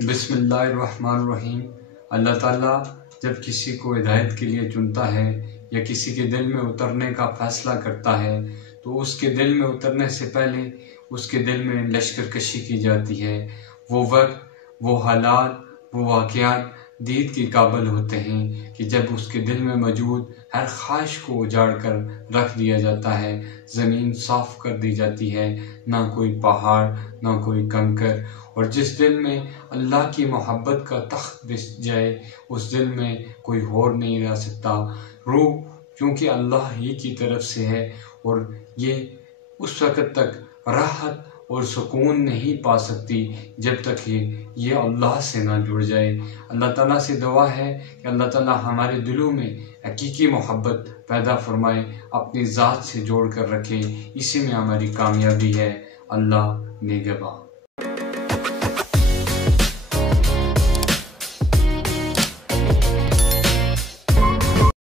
बिस्मिल्लाहिर्रहमानिर्रहीम। अल्लाह ताला जब किसी को हिदायत के लिए चुनता है या किसी के दिल में उतरने का फ़ैसला करता है तो उसके दिल में उतरने से पहले उसके दिल में लश्कर कशी की जाती है। वो वक्त, वो हालात, वो वाक़यात दीद के काबिल होते हैं कि जब उसके दिल में मौजूद हर ख्वाहिश को उजाड़ कर रख दिया जाता है, ज़मीन साफ़ कर दी जाती है, ना कोई पहाड़ ना कोई कंकर। और जिस दिल में अल्लाह की मोहब्बत का तख्त बिछ जाए उस दिल में कोई और नहीं रह सकता। रूह क्योंकि अल्लाह ही की तरफ से है और ये उस वक़्त तक राहत और सुकून नहीं पा सकती जब तक ये अल्लाह से ना जुड़ जाए। अल्लाह ताला से दुआ है कि अल्लाह ताला हमारे दिलों में हकीकी मोहब्बत पैदा फरमाए, अपनी ज़ात से जोड़ कर रखे। इसी में हमारी कामयाबी है। अल्लाह निगहबान।